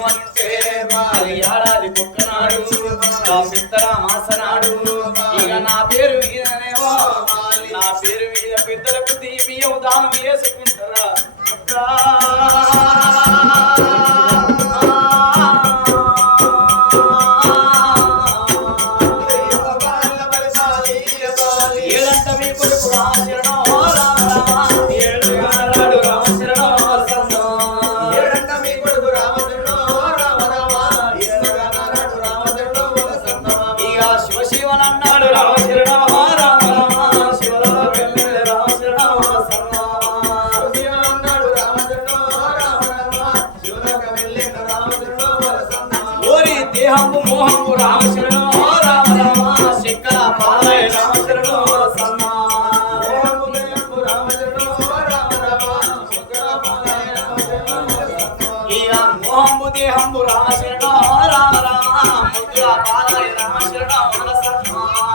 మీద ప్రేమ ఏడాది కుక్కనాడు. నా మాసనాడు ఇక నా పేరు మీదనేమో నా పేరు మీద పెద్దలకు బియ్యం దానం వేసుకుంటారా? మోహము దేహము రామచరణో రామ రామ ముద్దుల పాలయ రామ రామ శంకరాపాలయ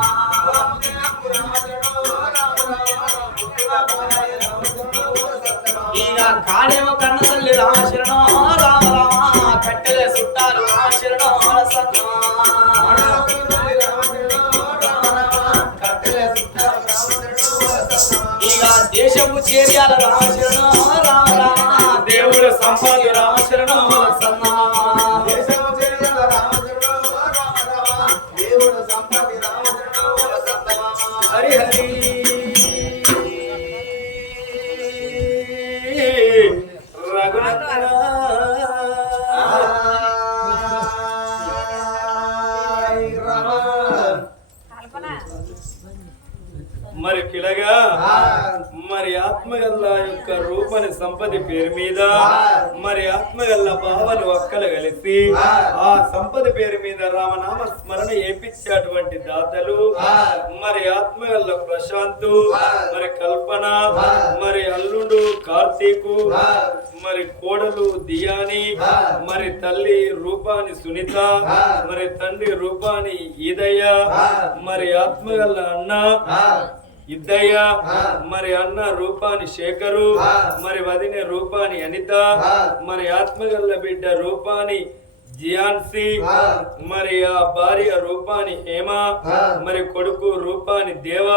ఈయన కాడేమో కన్న తల్లి రామ రామ. చుట్టాలు దేశము చేర్యాల రామ రామ దేవుడు సంపద రామశరణం సన్నా సంపది పేరు మీద మరి ఆత్మగల్ల భావలు ఒక్కలు కలిసి ఆ సంపద పేరు మీద రామనామ స్మరణ ఏపించేటువంటి దాతలు మరి ఆత్మగల్ల ప్రశాంతు మరి కల్పన మరి అల్లుడు కార్తీకు మరి కోడలు దియాని మరి తల్లి రూపాని సునీత మరి తండ్రి రూపాని ఈదయ్య మరి ఆత్మగల్ల అన్న ఇద్దయ్య మరి అన్న రూపాని శేఖరు మరి వదిన రూపాని అనిత మరి ఆత్మగల్ల బిడ్డ రూపాని జియాన్సి మరి ఆ భార్య రూపాని హేమ మరి కొడుకు రూపాని దేవ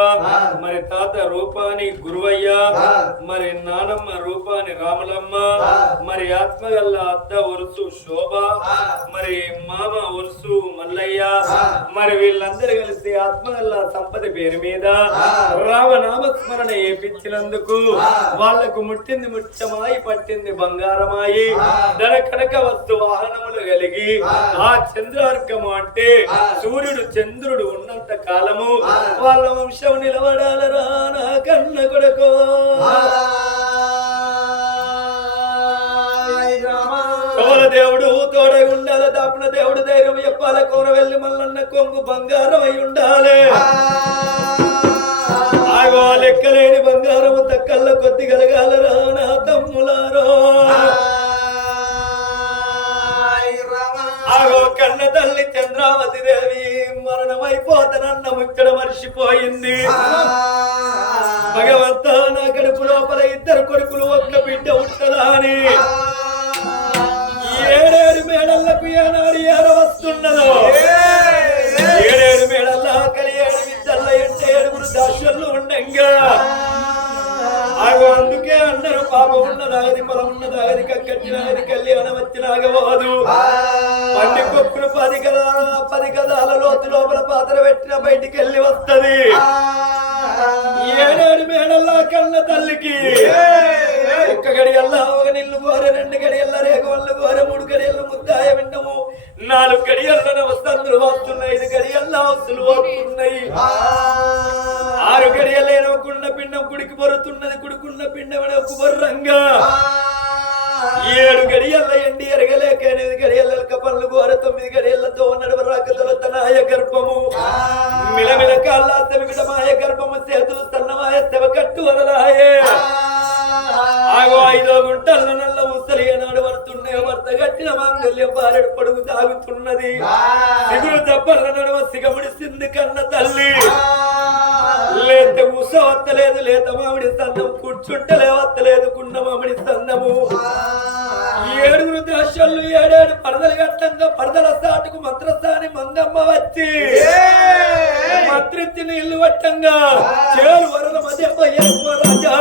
మరి తాత రూపాని గురువయ్య మరి నానమ్మ రూపాని రామలమ్మ మరి ఆత్మగల్ల అత్త ఉరుసు శోభ మరి మామ ఉరుసు మల్లయ్య మరి వీళ్ళందరూ కలిసి ఆత్మగల్ల సంపద పేరు మీద రామనామస్మరణ ఏపించినందుకు వాళ్ళకు ముట్టింది ముట్టమాయి పట్టింది బంగారమాయి ధన కనక వస్తు వాహనములు కలిగి ఆ. చంద్రార్కము అంటే సూర్యుడు చంద్రుడు ఉన్నంత కాలము. వాళ్ళ వంశం నిలబడాలరా నా కన్న కొడుకో. దేవుడు తోడై ఉండాలి దాపిన దేవుడు ధైర్యం చెప్పాలి కోర వెళ్ళి మల్లన్న కొంగు బంగారం అయి ఉండాలి లెక్కలేని మర్చిపోయింది భగవంత నా కడుపు లోపల ఇద్దరు కొడుకులు ఒక్క బిడ్డ ఉంటదా అని. ఏడేడు మేడలకు ఏనాడు ఏర వస్తున్నదో. ఏడేడు మేడల్లో ఆకలి ఏడు విద్యల్ల ఎంట ఏడుగురు దాసులు ఉండంగా. ఉన్నదాగది పొలం ఉన్నదాగది కక్కచ్చినాగది కళ్యాణం వచ్చినాగవాదు పండి కొక్కును పది కదా పది గదాల లోతు లోపల పాత్ర పెట్టిన బయటికి వెళ్ళి వస్తది ఏడేడు మేడల్లా కన్న తల్లికి. ఒక్క గడియల్లా ఒక నిల్లు గోర రెండు గడియల్ల రేఖ వల్ల గోర మూడు గడియల్ల ముద్దాయ విన్నము నాలుగు గడియల్ల వస్తువులు వస్తున్నాయి ఐదు గడియల్ల వస్తువులు వస్తున్నాయి. ఆరు గడియలేనవకున్న పిండం కుడికి బొరుతున్నది కుడుకున్న పిండం ఒక బొర్రంగా? ఏడు గడియల్ల ఎండి ఎరగలేక ఎనిమిది గడియల్ల కపన్లు గోర తొమ్మిది గడియల్లతో నడవ రాకదల తనాయ గర్భము. మిలమిల కాళ్ళ మాయ గర్భము చేతులు సన్నమాయ తెవ కట్టు వదలాయే ఆగో ఐదో గుంటల నల్ల భర్త కట్టిన మాంగల్యం బారెడు పొడుగు తాగుతున్నది. దిగులు దెబ్బల నడుమ సిగముడిసింది కన్న తల్లి. లేత కూసవత్తలేదు లేత మామిడి సన్నం కూర్చుంటే లేవత్తలేదు కుండ మామిడి సన్నము ఏడుగురు దశలు ఏడేడు పరదలు కట్టంగా పరదల సాటుకు మంత్రస్థాని మంగమ్మ వచ్చి మంత్రించి నీళ్ళు పట్టంగా చేరు వరల మధ్య పోయేమ్మ రాజా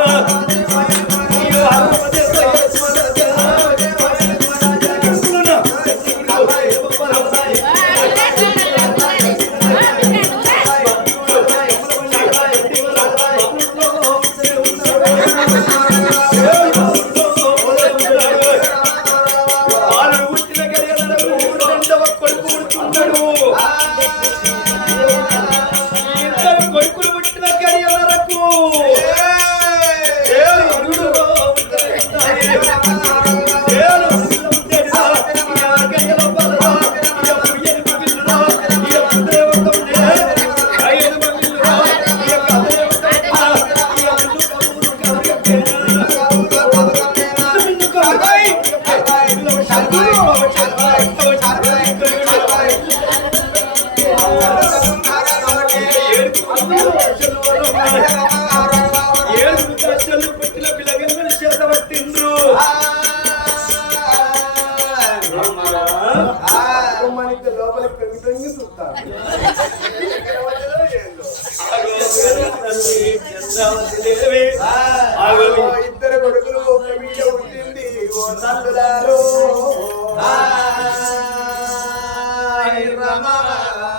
ఇద్దరు కొడుకులు ఒక బిడ్డ పుట్టింది ఓ తల్లులారు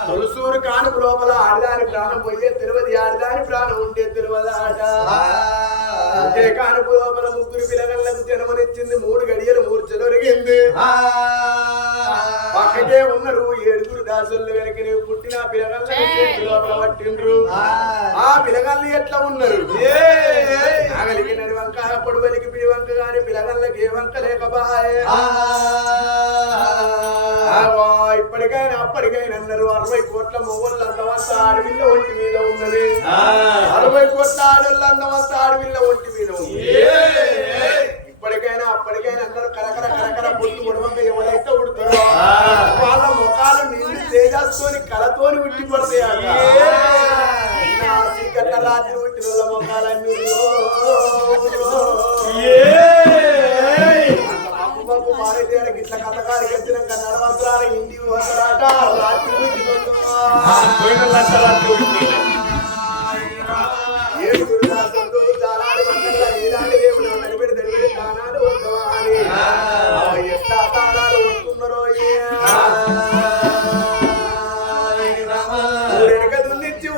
తొలసూరు కానుక లోపల ఆడదాని ప్రాణం పోయే తిరువది ఆడదాని ప్రాణం ఉంటే తెలియదు ఆట ఒకే కానుక లోపల ముగ్గురు పిల్లగళ్ళకు జన్మనిచ్చింది మూడు గడియలు మూర్చదొరిగింది పక్కకే ఉన్నారు ఏడుగురు దాసులు వెనక పుట్టిన పిల్లగళ్ళకి లోపల పట్టిండ్రు ఆ పిల్లగాళ్ళు ఎట్లా ఉన్నారు? నాగలికి నడి వంక పొడువలికి పిడి వంక గాని పిల్లగాళ్ళకి ఏ వంక ఆగో, ఇప్పటికైనా అప్పటికైనా అన్నారు అరవై కోట్ల మొగోళ్ళు అందమంతా అడవిలో ఒంటి మీద ఉన్నది. అరవై కోట్ల ఆడోళ్ళు అందమంతా అడవిలో ఒంటి మీద ఉంది ఇప్పటికైనా అప్పటికైనా అందరూ కరకర కరకర పొట్టు పొడవంక ఎవరైతే ఉడతారో వాళ్ళ ముఖాలు నీళ్ళు తేజస్తోని కలతోని ఉట్టి పడతాయి రాత్రి ఉట్టిన వాళ్ళ ముఖాలన్నీ పప్పు పప్పు కథకాడికి వచ్చినాక నడవంతరాల ఇంటికి పోతారట రాత్రి ఏడుగురు మండల నీలాంటి దేవుడు నడిపెడి ఆ. ఎట్లా తానాలు వస్తున్నారో ఊరెనక దున్నిచ్చి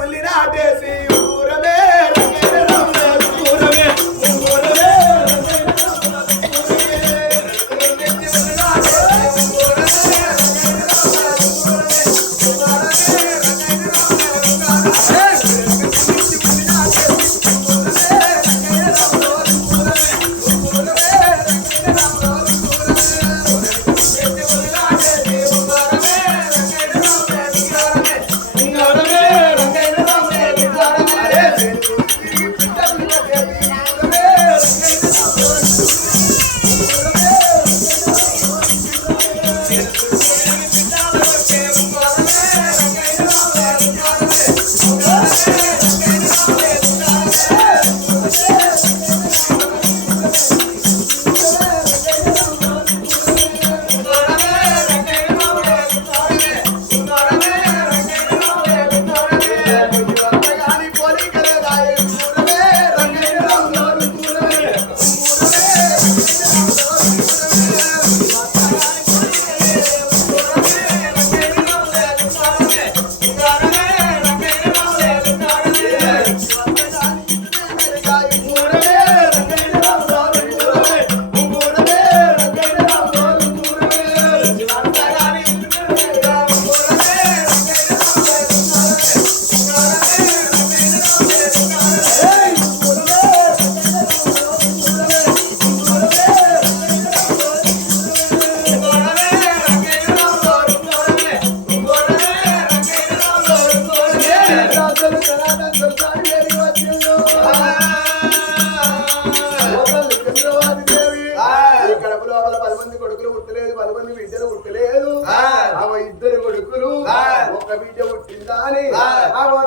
ఒక బిడ్డ పుట్టిందా అని?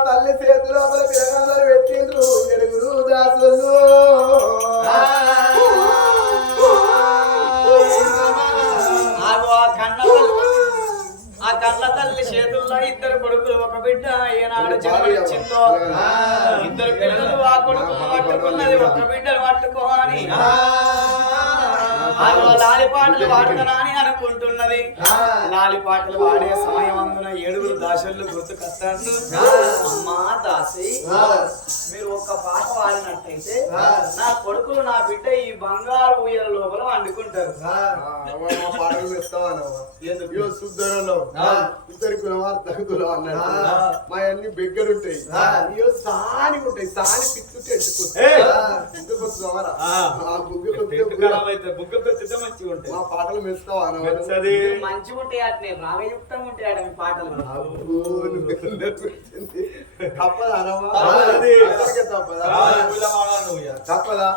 తల్లి చేతిలో లోపల పిల్లగాళ్ళు పెట్టిండ్రు. ఎడుగురు దాసులు. ఆ. కన్న తల్లి. ఆ కన్న తల్లి చేతుల్లో ఇద్దరు కొడుకులు ఒక బిడ్డ ఏనాడు జన్మనిచ్చిందో. ఇద్దరు పిల్లలు ఆ కొడుకు పట్టుకున్నది ఒక బిడ్డను పట్టుకోని ఆగు లాలి అనుకుంటున్నది లాలి పాటలు వాడే సమయం అందున ఏడుగురు దాసళ్ళు గుర్తుకొస్తాడు అమ్మా దాసి మీరు ఒక్క పాట వాడినట్టయితే నా కొడుకులు నా బిడ్డ ఈ బంగారు ఊయల లోపల వండుకుంటారు. పాటలు ఇస్తావా శుద్ధరలో ఇద్దరు కులవారు తగులు అన్నాడు మా అన్ని బిగ్గరుంటాయి. అయ్యో సాని ఉంటాయి సాని మంచిగా ఉంటాయి మా పాటలు మెస్తావా మంచిగా ఉంటాయి అట్నే రాగయుక్తం ఉంటాయి అట మీ పాటలు. తప్పదా.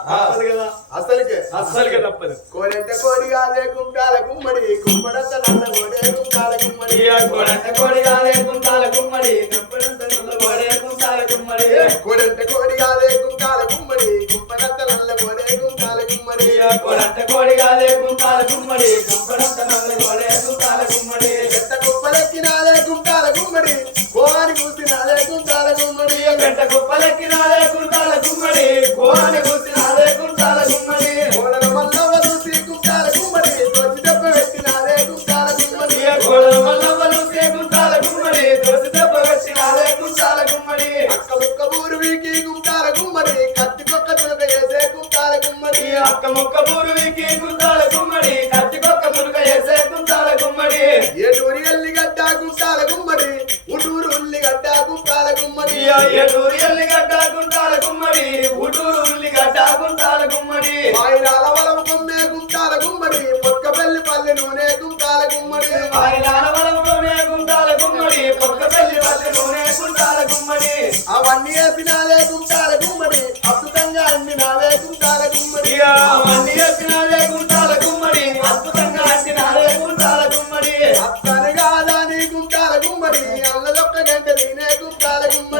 అసలుకే అసలుకే? తప్పదు. కోడంటే కోడి కాదే కుంటాల గుమ్మడి కుమ్మడంత నల్ల కోడే కుంటాల గుమ్మడి. కోడంట కోడి కాదే కుంటాల గుమ్మడి కుంపడంత నల్ల కోడే కుంటాల గుమ్మడి. కోడంటే కోడి కాదే కుంటాల గుమ్మడి కుమ్మడంత నల్ల కోడే కుంటాల గుమ్మడి. కోడంట కోడి కాదే కుంటాల గుమ్మడి కుంటాల గుమ్మడి కోని కూసినాలే గుమ్మడి గంట గొప్పలకి కుంటాల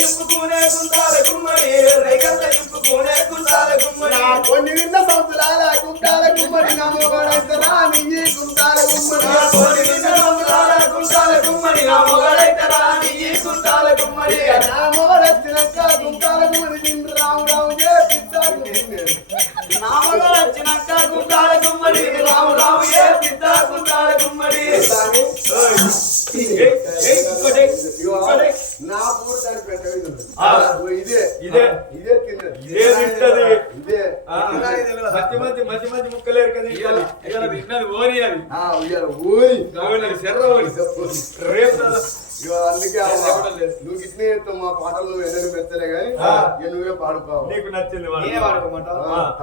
ఇప్పుకునే కుంటాల గుమ్మడి రైకంత ఇప్పుకునే కుంటాల గుమ్మడి నా కొన్ని నిన్న సంవత్సరాల కుంటాల గుమ్మడి నా మొగడైతే రాని ఈ కుంటాల గుమ్మడి నా కోడి నిన్న రంగులాల కుంటాల గుమ్మడి నా మొగడైతే రాని ఈ కుంటాల గుమ్మడి నా మొగడొచ్చినాక కుంటాల గుమ్మడి తిండ్రు రాము రాము చేపిస్తాడు నా మొగడు వచ్చినాక కుంటాల గుమ్మడి రాము రాము పిద్ద కుంటాల గుమ్మడి ఏయ్, ఏయ్, నా పూర్తాన్ని పెట్టలేదు ఆ. ఇదే. ఇదే. ఇదే తిన్నది ఇదే తింటది. ఇదే ఆ, మధ్య మధ్య మధ్య మధ్య ముక్కలేరు కదా ఇవాళ ఇవాళ తిన్నది ఓని అది ఆ, ఇయ్యాల. ఊరి అవునది శర్ర ఓని రేపు అందుకే. నువ్వు ఇట్నే చెప్తావు మా పాటలు నువ్వు ఎన్నడూ మెచ్చలే కానీ. ఇక నువ్వే పాడుకోవు నీకు నచ్చింది.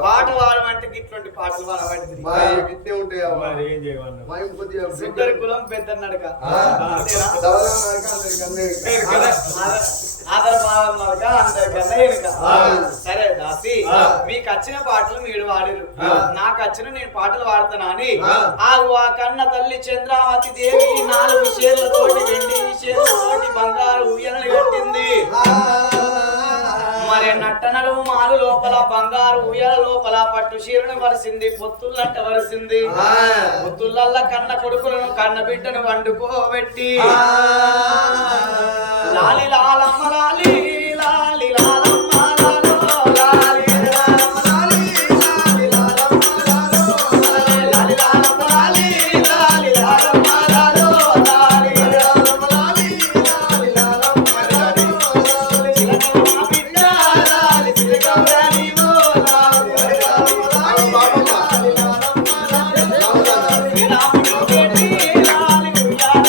పాట ఇట్లాంటి పాటలు వాడమంటే మా ఉంటాయి. మరి ఏం మా కొద్దిగా సుందరి కులం పెద్ద నడక అందరికి సరే దాసి. మీకు వచ్చిన పాటలు మీరు వాడిరు. నాకు వచ్చిన నేను పాటలు వాడుతానా అని ఆ. కన్న తల్లి చంద్రావతి దేవి నాలుగు షేర్లతోటి వెండి షేర్లతోటి బంగారు ఉయ్యనలు కట్టింది మరి నట్ట నడుము మాలు లోపల బంగారు ఉయ్యాల లోపల పట్టు చీరను వరిసింది పొత్తులంట వరిసింది. పొత్తులల్ల కన్న కొడుకులను కన్న బిడ్డను వండుకోబెట్టి.